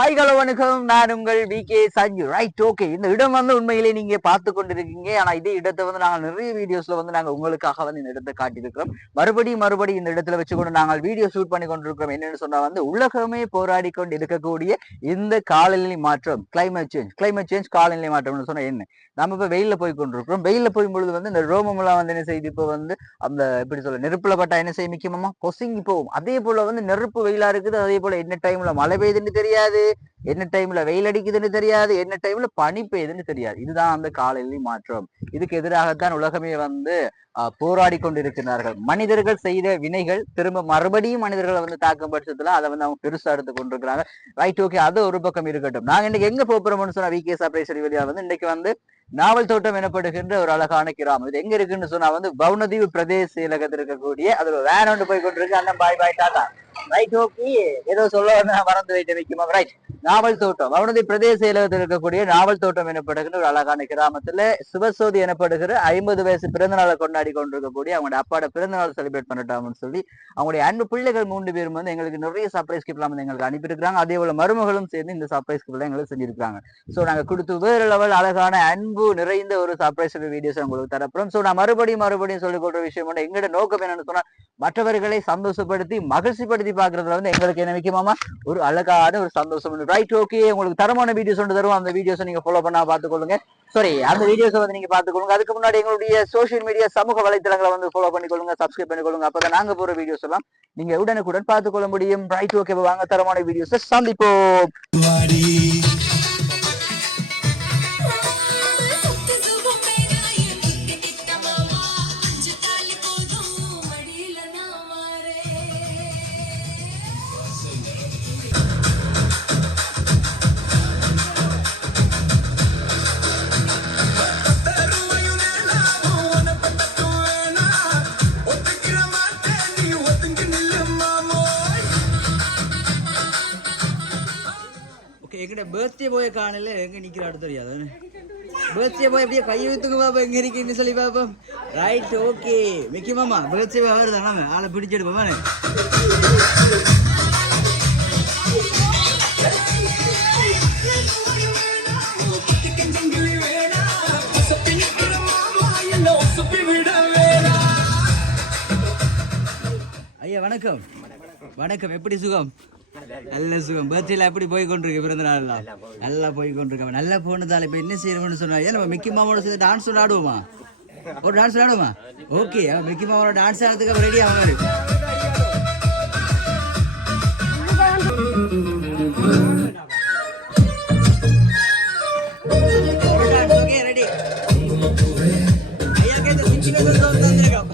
Hi hello வணக்கம், நான் உங்கள் விகே சஞ்சு. Right, okay. இந்த இடம் வந்து உண்மையிலே நீங்க பார்த்து கொண்டிருக்கீங்க. ஆனா இதே இடத்தை வந்து நாங்கள் நிறைய வீடியோஸ்ல வந்து நாங்கள் உங்களுக்காக வந்து இந்த இடத்தை காட்டியிருக்கிறோம். மறுபடியும் இந்த இடத்துல வச்சுக்கொண்டு நாங்கள் வீடியோ ஷூட் பண்ணி கொண்டிருக்கிறோம். என்னன்னு சொன்னா வந்து உலகமே போராடி கொண்டு இருக்கக்கூடிய இந்த காலநிலை மாற்றம், கிளைமேட் சேஞ்ச் காலநிலை மாற்றம்னு சொன்னா என்ன? நம்ம இப்ப வெயில்ல போய் கொண்டிருக்கிறோம். வெயில்ல போயும் பொழுது வந்து இந்த ரோமம் எல்லாம் வந்து என்ன செய்யுது, இப்போ வந்து அந்த எப்படி சொல்ல, நெருப்புல பட்டா என்ன செய்ய முக்கியமா பொசுங்கி போகும். அதே போல வந்து நெருப்பு வெயிலா இருக்குது. அதே போல என்ன டைம்ல மழை பெய்யுதுன்னு தெரியாது, என்ன டைம்ல வெயில் அடிக்குதுன்னு தெரியாது, என்ன டைம்ல பனி பெய்யுதுன்னு தெரியாது. இதுதான் அந்த காலநிலை மாற்றம். இதுக்கு எதிராகத்தான் உலகமே வந்து போராடி கொண்டிருக்கிறார்கள். மனிதர்கள் செய்த வினைகள் திரும்ப மறுபடியும் மனிதர்களை வந்து தாக்கும் பட்சத்துல அதை வந்து அவங்க பெருசா எடுத்து கொண்டிருக்கிறாங்க. Right, okay. அது ஒரு பக்கம் இருக்கட்டும். நாங்க இன்னைக்கு எங்க போறோம்னு சொன்னா விகே சர்ப்ரைஸ் வழியா வந்து இன்னைக்கு வந்து நாவல் தோட்டம் எனப்படுகின்ற ஒரு அழகான கிராமம். இது எங்க இருக்குன்னு சொன்னா வந்து பவுனதீவு பிரதேச செயலகத்தில் இருக்கக்கூடிய அது வேற ஒன்று போய் கொண்டிருக்கு. அண்ணன் bye bye tata. Right, okay. ஏதோ சொல்ல வந்து நான் மறந்து வைத்து வைக்குமா. ரைட், நாவல் தோட்டம் அவனது பிரதேச செயலகத்தில் இருக்கக்கூடிய நாவல் தோட்டம் எனப்படுகிற ஒரு அழகான கிராமத்துல சிவசோதி எனப்படுகிற 50 வயசு பிறந்த நாளை கொண்டாடி கொண்டிருக்கக்கூடிய அவங்களுடைய அப்பாட பிறந்த நாள் செலிப்ரேட் பண்ணிட்டாங்கன்னு சொல்லி அவங்களுடைய அன்பு பிள்ளைகள் 3 பேரும் வந்து எங்களுக்கு நிறைய சர்ப்ரைஸ் கிஃப்ட்லாம் வந்து எங்களுக்கு அனுப்பியிருக்காங்க. அதே போல மருமகளும் சேர்ந்து இந்த சர்ப்ரைஸ் கிஃப்ட் எங்களுக்கு செஞ்சிருக்காங்க. ஸோ நாங்க கொடுத்து வேறு லெவல் அழகான அன்பு நிறைந்த ஒரு சர்ப்ரைஸ் வீடியோஸ் உங்களுக்கு தரப்போம். ஸோ நான் மறுபடியும் சொல்லிக் கொடுற விஷயம் வந்து எங்களோட நோக்கம் என்னன்னு சொன்னா மற்றவர்களை சந்தோஷப்படுத்தி மகிழ்ச்சிப்படுத்தி பாக்குறதுல வந்து எங்களுக்கு என்ன முக்கியமா ஒரு அழகான ஒரு சந்தோஷம். Right, okay. உங்களுக்கு தரமான வீடியோஸ் ஒன்று தருவோம். அந்த வீடியோஸை நீங்க ஃபாலோ பண்ணா பாத்துக்கொள்ளுங்க. சாரி, அந்த வீடியோஸை வந்து நீங்க பாத்துக்கொள்ளுங்க. அதுக்கு முன்னாடி எங்களுடைய சோசியல் மீடியா சமூக வலைத்தளங்களை வந்து ஃபாலோ பண்ணிக்கொள்ளுங்க, சப்ஸ்கிரைப் பண்ணிக்கொள்ளுங்க. அப்பதான் நாங்க போற வீடியோஸ் எல்லாம் நீங்க உடனுக்குடன் பார்த்துக்கொள்ள முடியும். Right, okay. வாங்க தரமான வீடியோஸை சந்திப்போம். எங்கிட்ட பர்த்டே போய் காணல, எங்க நிக்கிறாரு தெரியாது. பர்த்டே போய் அப்படியே கையெழுத்துக்கு பாப்பா எங்க இருக்கீங்கன்னு சொல்லி பாப்போம். Right, okay. மிக்கி மாமா பர்த்டே போய் வருதானே, ஆளை பிடிச்செடுப்போமா. ஐயா வணக்கம். வணக்கம், எப்படி சுகம்? நல்ல சுகம். பர்த்டேல எப்படி போய் கொண்டிருக்கு? பிறந்த நாள்லாம் நல்லா போய் கொண்டிருக்க. நல்லா போனதால இப்ப என்ன செய்யணும்னு சொன்னா நம்ம மிக்கி மாமாவோட சேர்ந்து டான்ஸ் ஆடுவோமா? ஒரு டான்ஸ் ஆடுவோமா? ஓகே. மிக்கி மாமாவோட டான்ஸ் ஆடுறதுக்கு ரெடி ஆவாரு. ரெடி. ஐயா கேட்ட சின்ன தந்திருக்கோம்.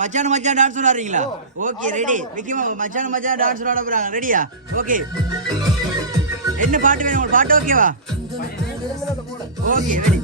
மச்சான டான்ஸ் ஆடுறீங்களா? Okay, ready. மிக்கிமா மச்சான டான்ஸ் ஆட போறாங்க. ரெடியா? ஓகே. என்ன பாட்டு வேணும் உங்களுக்கு? பாட்டு ஓகேவா? Okay, ready.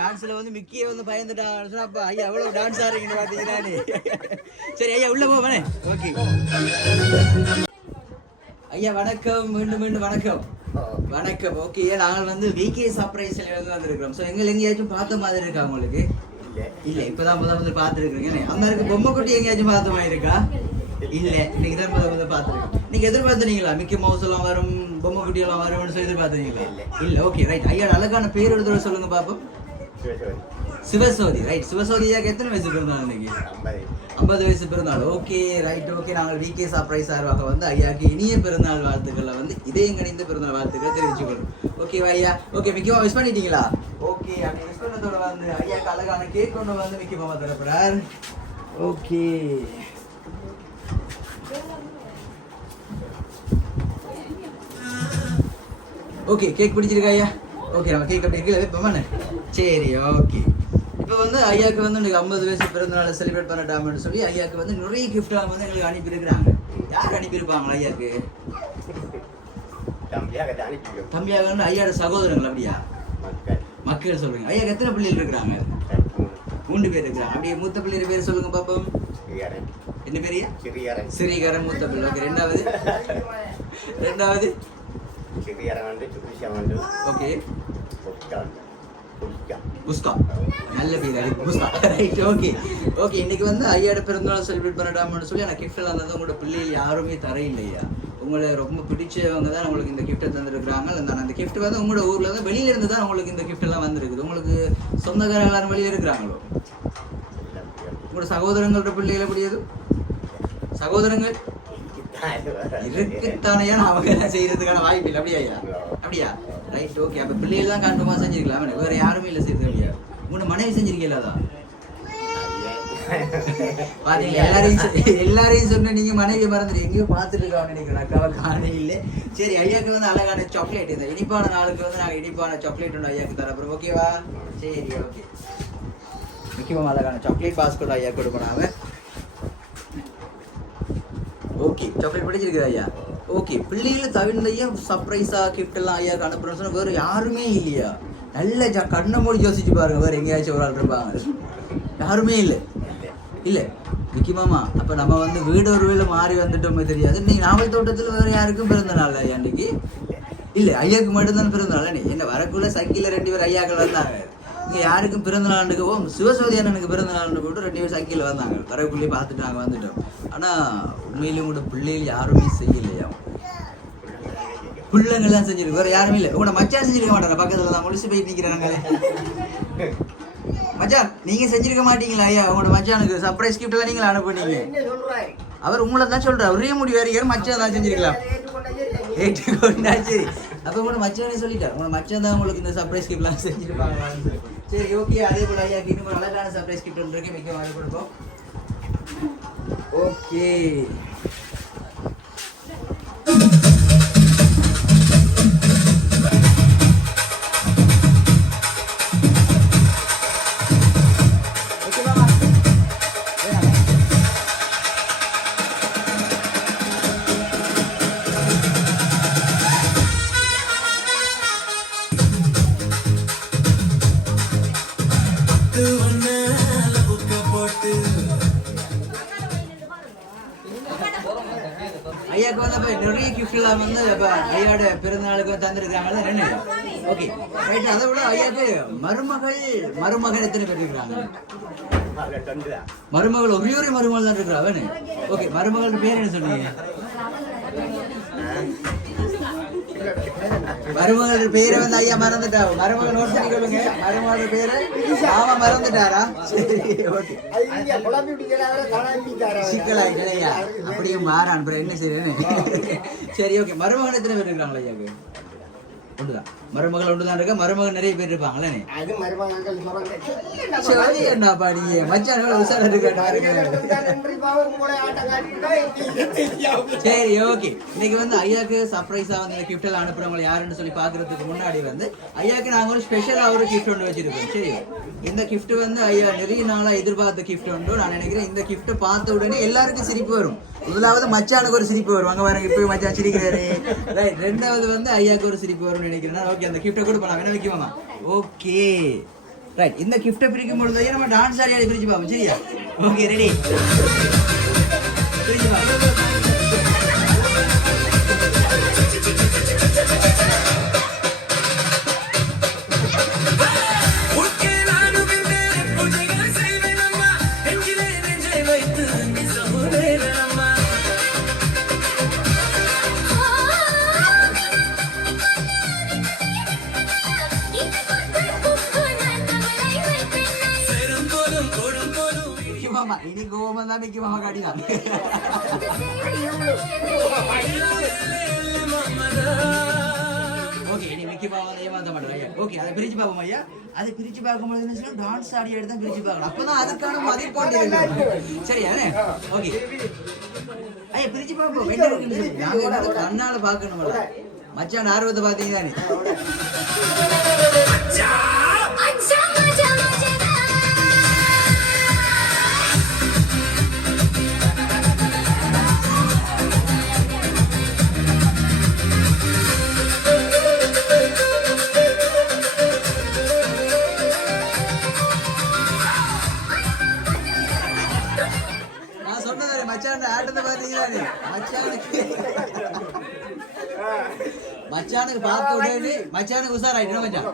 டான்ஸ்ல வந்து மிக்கியே வந்து பயந்துட்டான். அப்ப ஐயா எவ்வளவு டான்ஸ் ஆடுறீங்கன்னு பாத்தீங்கன்னானே. சரி ஐயா உள்ள போவனே. ஓகே ஐயா வணக்கம். மீண்டும் வணக்கம். வணக்கம். ஓகே, நாங்கள் வந்து விகே சர்ப்ரைஸ்ல இருந்து வந்திருக்கிறோம். ஸோ எங்களை எங்கேயாச்சும் பார்த்த மாதிரி இருக்கா உங்களுக்கு? இல்ல, இப்பதான் வந்து பார்த்துருக்கீங்க. அந்த இருக்கு பொம்மை குட்டி எங்கேயாச்சும் பார்த்த மாதிரி இருக்கா? இல்ல, இன்னைக்கு தான் வந்து பார்த்துருக்கோம். நீங்க எதிர்பார்த்தீங்களா மிக்கி மவுஸ் எல்லாம் வரும், பொம்மை குட்டி எல்லாம் வரும்னு சொல்லி எதிர்பார்த்தீங்களா? இல்ல. Okay, right. ஐயா அழகான பேர் எழுதுற சொல்லுங்க பாப்போம். சிவசோதி ரைட். சிவசோதியாக்கு எத்தனை வயசு பிறந்தாள் இன்னைக்கு? 50 வயசு பிறந்தாள். Okay right. ஓகே, நாங்கள் விகே சர்ப்ரைஸ் சார்பாக வந்து ஐயாக்கு இனிய பிறந்தநாள் வாழ்த்துக்களை வந்து இதயம் கணிந்த பிறந்தநாள் வாழ்த்துக்களை தெரிவிச்சுக்கணும். ஓகேவா ஐயா? ஓகே, மிக்கமா மிஸ் பண்ணிட்டீங்களா? ஓகே, அப்படி மிஸ் பண்ணதோட வந்து ஐயாக்கு அழகான கேக் கொண்டு வந்து மிக்கி மாமா தரப்புறார். ஓகே ஓகே, கேக் பிடிச்சிருக்கா ஐயா? ஓகே, நம்ம கேக் அப்படி கீழே வைப்போமாண்ணே. சரி, ஓகே. இப்போ வந்து ஐயாவுக்கு வந்து எனக்கு 50 வயசு பிறந்தநாளை செலிப்ரேட் பண்ணட்டாமன்னு சொல்லி ஐயாவுக்கு வந்து நிறைய கிஃப்ட்லாம் வந்து எங்களுக்கு அனுப்பியிருக்கிறாங்க. யார் அனுப்பியிருப்பாங்களா ஐயாவுக்கு? தம்பியாக ஐயாவோட சகோதரங்கள். அப்படியா? மக்கள் சொல்றீங்க. ஐயாவுக்கு எத்தனை பிள்ளைகள் இருக்கிறாங்க? 3 பேர் இருக்கிறாங்க. அப்படியே மூத்த பிள்ளைய பேர் சொல்லுங்க பாப்போம். என்ன பேரியா? ஸ்ரீகரன் மூத்த பிள்ளை. ஓகே, ரெண்டாவது ஓகே புஷ்கா. நல்ல பேர் புஷ்கா. ரைட். ஓகே ஓகே, இன்னைக்கு வந்து ஐயாவோட பிறந்தநாள் செலிப்ரேட் பண்ணடாமன்னு சொல்லி எனக்கு கிஃப்ட் எல்லாம் தந்தது உங்களோட பிள்ளைகள் யாருமே தர இல்லையா? உங்களை ரொம்ப பிடிச்சவங்க தான் உங்களுக்கு இந்த கிஃப்ட்டை தந்துருக்குறாங்க. அந்த கிஃப்ட் வந்து உங்களோட ஊர்ல தான் வெளியில இருந்து தான் உங்களுக்கு இந்த கிஃப்ட் எல்லாம் வந்திருக்குது. உங்களுக்கு சொந்தக்கார எல்லாரும் வெளியில இருக்கிறாங்களோ? உங்களோட சகோதரங்களோட பிள்ளைகள் எப்படி? எது சகோதரங்கள் இருக்குத்தானையா அவங்க எல்லாம் செய்யறதுக்கான வாய்ப்பு இல்லை. அப்படியா ஐயா? அப்படியா? ரைட். ஓகே, அப்ப பிள்ளைகள் தான் கண்டுமா செஞ்சிருக்கலாம், வேற யாருமே இல்லை செய்யறது. அப்படியா? உங்களோட மனைவி செஞ்சிருக்கீங்களா? தான் பாத்தீங்க, எல்லாரையும் சொன்ன நீங்க மனைவி மறந்துட்டு எங்கேயோ பார்த்துட்டு இருக்கான்னு நினைக்கிறேன். அக்காவை காணே இல்லை. சரி, ஐயாவுக்கு வந்து அழகான சாக்லேட், இந்த இனிப்பான நாளுக்கு வந்து நாங்கள் இனிப்பான சாக்லேட் ஒன்று ஐயாவுக்கு தரப்போம். ஓகேவா? சரி, ஓகே. முக்கியமாக அழகான சாக்லேட் பாஸ்கெட் ஐயா கொடுக்கணும். ஓகே, சாக்லேட் பிடிச்சிருக்கு ஐயா? ஓகே, பிள்ளைகளை தவிர்ந்தையா சர்ப்ரைஸா கிஃப்ட் எல்லாம் ஐயாவுக்கு அனுப்புறோம்னு சொன்னா வேற யாருமே இல்லையா? நல்ல கண்ணை மூடி யோசிச்சு பாருங்க, வேற எங்கேயாச்சும் ஒரு ஆள் இருப்பாங்க? யாருமே இல்லை. இல்லை விக்கி மாமா, அப்ப நம்ம வந்து வீடு ஒரு வீடு மாறி வந்துட்டோமே தெரியாது. நீங்க நாவல் தோட்டத்துல வேற யாருக்கும் பிறந்த நாள் ஐயா அன்னைக்கு? இல்லை, ஐயாவுக்கு மட்டும்தான் பிறந்த நாள். என்ன வரக்குள்ள சைக்கிள்ல 2 பேர் ஐயாக்கள் வந்தாங்க. இங்கே யாருக்கும் பிறந்த நாளுக்கு சிவசோதி அண்ணனுக்கு பிறந்த நாள்னு போட்டு 2 பேர் சைக்கிள் வந்தாங்க. வரக்குள்ளேயே பார்த்துட்டு நாங்கள் வந்துட்டோம். ஆனால் உண்மையிலும் கூட பிள்ளைகள் யாருமே செய்யலையா? பிள்ளைங்கள்லாம் செஞ்சிருக்கு, வேற யாருமே இல்லை. உங்களோட மச்சான் செஞ்சிருக்க மாட்டாங்க, பக்கத்துல தான் முடிச்சு போய் நிற்கிறாங்க. மச்சான், நீங்க செஞ்சிருக்க மாட்டீங்களா ஐயா? உங்களோட மச்சானுக்கு சர்ப்ரைஸ் கிஃப்ட் எல்லாம் நீங்களா அனுப்புனீங்க? அவர் உங்களை தான் சொல்றாரு, ஒரே முடி வேற மச்சான் தான் செஞ்சிருக்கலாம். ஏற்றுக்கொண்டாச்சு. அப்போ உங்களோட மச்சானே சொல்லிட்டார், உங்களோட மச்சான் தான் உங்களுக்கு இந்த சர்ப்ரைஸ் கிஃப்ட்லாம் செஞ்சிருப்பாங்களான்னு சொல்லி. சரி, ஓகே. அதே போல ஐயாக்கு இன்னும் ஒரு அழகான சர்ப்ரைஸ் கிஃப்ட் ஒன்று இருக்கு, மிக்க வாங்கி கொடுப்போம். ஓகே, ஐயாக்கு வந்து நிறைய கிஃப்ட் எல்லாம் வந்து ஐயாவோட பிறந்தநாளுக்கு தந்துருக்காங்க. 2. Okay right. அதை விட ஐயாக்கு மருமகள் எத்தனை பேர் இருக்கிறாங்க? மருமகள் ஒரே ஒரு மருமகள் தான் இருக்கிறா. அவனு ஓகே, மருமகள் பேர் என்ன சொன்னீங்க? மருமகள் பேரை வந்து ஐயா மறந்துட்டா. மருமகள் நோட் பண்ணிக்கொள்ளுங்க. மருமகள் பேரை மாமா மறந்துட்டாரா? சரி, ஓகே. சிக்கலாய் கிடையா? அப்படியே மாறான், என்ன செய்யறேன்னு. சரி, ஓகே. மருமகள் எத்தனை பேர் இருக்கிறாங்களா ஐயாக்கு? ஒன்றுதான். மருமகள் ஒன்றுதான் இருக்கா? மருமகள் நிறைய பேர் இருப்பாங்களே. என்ன பாடிய மச்சான் உசாரா இருக்கா? சரி, ஓகே. இன்னைக்கு வந்து ஐயாக்கு சர்ப்ரைஸா வந்து கிஃப்ட் எல்லாம் அனுப்புறவங்க யாருன்னு சொல்லி பாக்குறதுக்கு முன்னாடி வந்து ஐயாக்கு நாங்க ஒரு ஸ்பெஷலா ஒரு கிஃப்ட் ஒன்று வச்சிருக்கோம். சரி, இந்த கிஃப்ட் வந்து ஐயா நிறைய நாளா எதிர்பார்த்த கிஃப்ட் ஒன்று. நான் நினைக்கிறேன் இந்த கிஃப்ட் பார்த்த உடனே எல்லாருக்கும் சிரிப்பு வரும். முதலாவது மச்சானுக்கு ஒரு சிரிப்பு வரும், அங்க பாருங்க இப்ப மச்சான் சிரிக்கிறாரு. ரைட். 2வது வந்து ஐயாக்கு ஒரு சிரிப்பு வரும்னு நினைக்கிறேன். ஓகே, அந்த கிஃப்ட்டை கூட பண்ணலாம். என்ன வைக்குவாங்க? Okay right. இந்த கிஃப்ட்டை பிரிக்கும் பொழுது நம்ம டான்ஸ் ஆடியாடி பிரிச்சு பார்ப்போம். சரியா? Okay, ready? பிரிச்சு பார்ப்போம். ஆமா இனி கோவம் தான் மிக்கி மாமா காட்டிதான். ஓகே இனி மிக்கி மாமா ஏமாத்த மாட்டோம் ஐயா. ஓகே அதை பிரிச்சு பார்ப்போம் ஐயா. அதை பிரிச்சு பார்க்கும்போது என்ன சொல்லணும், டான்ஸ் ஆடி எடுத்து தான் பிரிச்சு பார்க்கணும். அப்பதான் அதுக்கான மதிப்பாண்டி சரியானே. ஓகே ஐயா பிரிச்சு பார்ப்போம். நாங்க என்ன கண்ணால பார்க்கணும் மச்சான் ஆர்வத்தை பார்த்தீங்க தானே. நான் சொன்னது மச்சான் ஆட்டத்தை பார்த்தீங்க மச்சானுக்கு பார்த்த உடனே மச்சானுக்கு உசாராயிட்டு மச்சான்.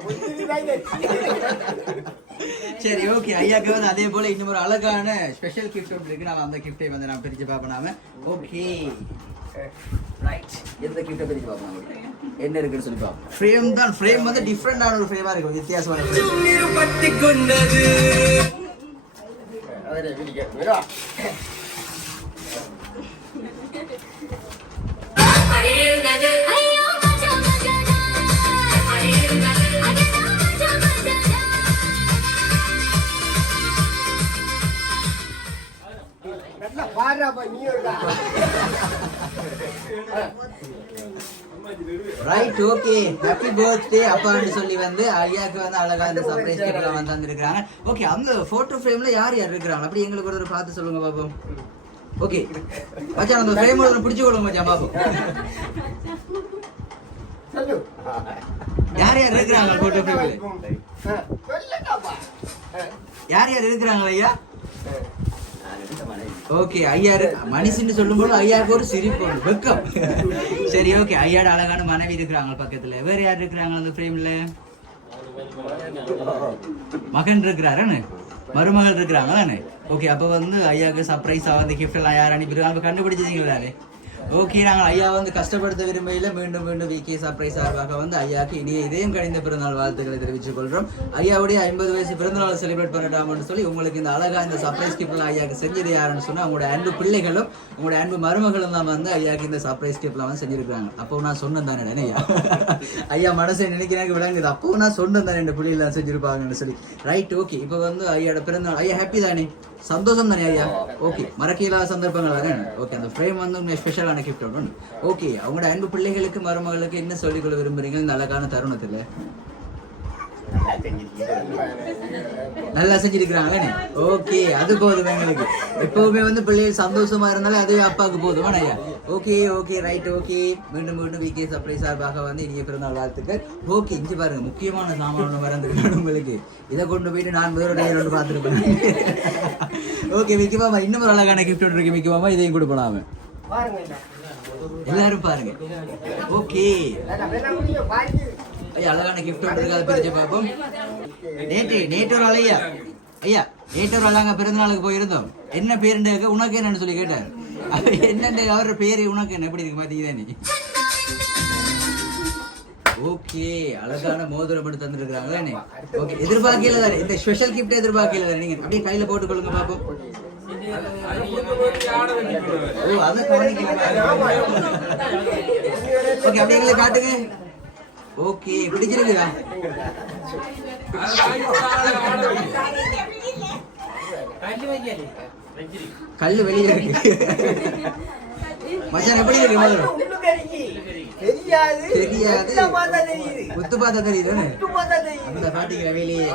சரி ஓகே ஐயாக்கு வந்து அதே போல இன்னொரு அழகான ஸ்பெஷல் கிஃப்ட் ஒன்று இருக்கு. நான் அந்த கிஃப்டை வந்து நான் பிரிச்சு பார்ப்போம் நாம. ஓகே ரைட் எந்த கிஃப்ட்டை பிரிச்சு பார்ப்போம் என்ன இருக்குன்னு சொல்லி பார்ப்போம். ஃப்ரேம் தான். ஃப்ரேம் வந்து டிஃப்ரெண்டான ஒரு ஃப்ரேமா இருக்கும், வித்தியாசமான ஃப்ரேம். பட்டி கொண்டது ரைட் ஓகே ஹாப்பி பர்த்டே அப்பான்னு சொல்லி வந்து ஐயாக்கு வந்து அழகா இந்த சர்ப்ரைஸ் கிஃப்ட் வந்து வந்திருக்காங்க. ஓகே அந்த போட்டோ ஃப்ரேம்ல யார் யார் இருக்கிறாங்க அப்படி எங்களுக்கு ஒரு பார்த்து சொல்லுங்க பாப்போம். ஓகே மச்சான் அந்த ஃப்ரேம் ஒன்று பிடிச்சு கொடுங்க மச்சான் பாப்போம். யார் யார் இருக்கிறாங்க போட்டோ ஃப்ரேம்ல? யார் யார் இருக்கிறாங்க ஐயா? ஓகே ஐயா மனுஷன்னு சொல்லும்போது ஐயாவுக்கு ஒரு சிரிப்பு வெக்கம். சரி ஓகே ஐயாட அழகான மனைவி இருக்கிறாங்க பக்கத்துல. வேற யார் இருக்கிறாங்க அந்த ஃப்ரேம்ல? மகன் இருக்கிறாரு, மருமகள் இருக்கிறாங்க. ஓகே அப்ப வந்து ஐயாவுக்கு சர்ப்ரைஸா வந்து கிஃப்ட் எல்லாம் யார் அனுப்பிடுவாங்க கண்டுபிடிச்சீங்களா? ஓகே நாங்கள் ஐயா வந்து கஷ்டப்படுத்த விரும்பையில் மீண்டும் மீண்டும் விகே சர்ப்ரைஸ் சார்பாக வந்து ஐயாவுக்கு இனிய இதயம் கழிந்த பிறந்தநாள் வாழ்த்துக்களை தெரிவித்துக் கொள்றோம். ஐயாவுடைய 50 வயசு பிறந்தநாள் செலிப்ரேட் பண்ணிட்டாமன்னு சொல்லி உங்களுக்கு இந்த அழகா இந்த சர்ப்ரைஸ் கிஃப்ட்லாம் ஐயாவுக்கு செஞ்சது யாருன்னு சொன்னா உங்களோட அன்பு பிள்ளைகளும் உங்களோட அன்பு மருமகளும் தான் வந்து ஐயாவுக்கு இந்த சர்ப்ரைஸ் கிஃப்ட்லாம் வந்து செஞ்சிருக்காங்க. அப்போ நான் சொன்னேன் தானே ஐயா ஐயா மனசை நினைக்கிறாங்க விளங்குது. அப்போ நான் சொன்னேன் தானே இந்த பிள்ளைலாம் செஞ்சிருப்பாங்கன்னு சொல்லி. ரைட் ஓகே இப்போ வந்து ஐயாவோட பிறந்தநாள் ஐயா ஹாப்பி தானே? சந்தோஷம் தானே ஐயா? ஓகே மறக்கலாத சந்தர்ப்பங்கள் தானே. ஓகே அந்த ஃப்ரேம் வந்து ஸ்பெஷலான கிஃப்ட் ஒன்று. ஓகே அவங்களோட அன்பு பிள்ளைகளுக்கு மருமகளுக்கு என்ன சொல்லிக்கொள்ள விரும்புறீங்க இந்த அழகான தருணத்துல? நல்லா செஞ்சிருக்கிறாங்களே. ஓகே அது போதும் எங்களுக்கு. எப்பவுமே வந்து பிள்ளைகள் சந்தோஷமா இருந்தாலும் அதுவே அப்பாவுக்கு போதும் ஐயா. ஓகே ஓகே ரைட் ஓகே மீண்டும் மீண்டும் விகே சர்ப்ரைஸ் சார்பாக வந்து இனிய பிறந்தநாள் வாழ்த்துக்கள். ஓகே இஞ்சி பாருங்க முக்கியமான சாமான மறந்துருக்கேன் உங்களுக்கு. இதை கொண்டு போயிட்டு நான் முதல்ல பார்த்துருப்பேன். ஓகே மிக்கி மாமா இன்னும் ஒரு அழகான கிஃப்ட் ஒன்று இருக்கு மிக்கி மாமா, இதையும் கொடுப்போம் எல்லாரும் பாருங்க. ஓகே ஐயா அழகான கிஃப்ட் ஒன்று இருக்கு, அதை பிரிச்சு பார்ப்போம். நேற்று ஒரு அழையா ஐயா நேற்று ஒரு அழகாங்க பிறந்தநாளுக்கு போயிருந்தோம். என்ன பேருண்டு உனக்கு என்னன்னு சொல்லி கேட்டார். என்னண்டு அவரோட பேரு உனக்கு என்ன எப்படி இருக்கு பாத்தீங்கன்னா நீ. ஓகே அழகான மோதிரம் எடுத்து தந்துருக்காங்களே. ஓகே எதிர்பார்க்கல தானே இந்த ஸ்பெஷல் கிஃப்ட் எதிர்பார்க்கல தானே. நீங்க அப்படியே கையில போட்டு கொள்ளுங்க பாப்போம். ஓ அத ஓகே அப்படியே எங்களை காட்டுங்க. ஓகே பிடிச்சிருக்குதா? கல்லு வெளியே இருக்கு மச்சான் எப்படி இருக்கு மோதிரம்? தெரியாது குத்து பார்த்தா தெரியுது அந்த பாட்டிக்கிற வேலையே.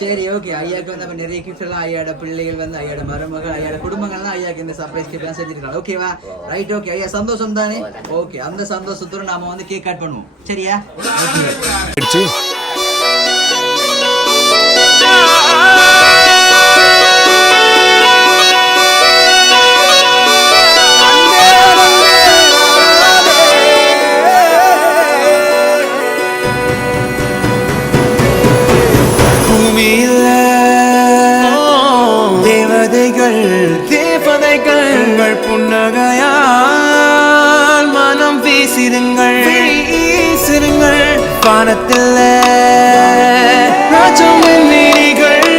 சரி ஓகே ஐயாவுக்கு வந்து அப்ப நிறைய கிஃப்ட் எல்லாம் ஐயாட பிள்ளைகள் வந்து ஐயாட மருமகள் ஐயாட குடும்பங்கள்லாம் ஐயாவுக்கு இந்த சர்ப்ரைஸ் கிஃப்ட் எல்லாம் செஞ்சிருக்காங்க. ஓகேவா ரைட் ஓகே ஐயா சந்தோஷம் தானே? ஓகே அந்த சந்தோஷத்தோட நாம வந்து கேக் கட் பண்ணுவோம் சரியா? தேவதைகள் புன்னகையால் மனம் வீசிருங்கள் வானத்தில் ராஜமின்னிகள்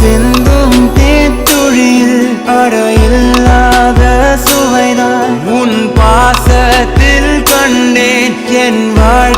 சிந்தும் தேத்துழியில் அடையில்லாத சுவைதான் உன் பாசத்தில் கண்டேன் என் வாழ்க்கை